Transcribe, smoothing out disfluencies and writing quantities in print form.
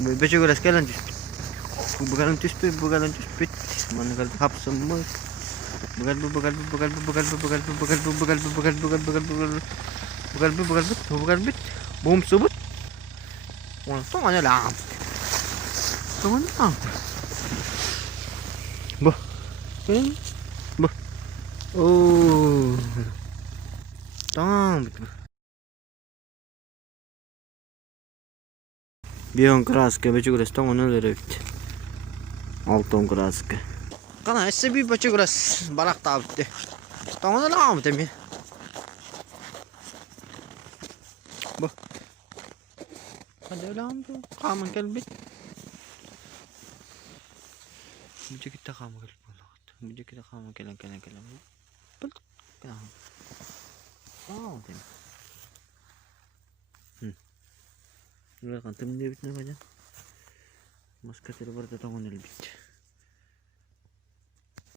Bece göres gelen tüspit. Bugalım tüspit, bugalım tüspit. Mangal hapsamız. Bugal bu bugal bu bugal bu bugal bu bugal bu bugal bu bugal bu bugal bugal bugal bugal bugal bu bugal bu bugal bit. Bum subut. Untung aja lah. Tungan lang. Bah. Bah. Oh. Tamam. Bion краска, бече горес, тонго не леревит. Алтон краска. Kana esse bir bece горес, балак табытты. Тонго не лам теми. Bah. Hadi lan bu. Kaman gelbit. Bece kita kaman gelbit. Bece kita kaman kelen. Bel. Kena. Oh, temi. Udah kan tem dia bitna banyak. Mas katanya berarti tongol bit.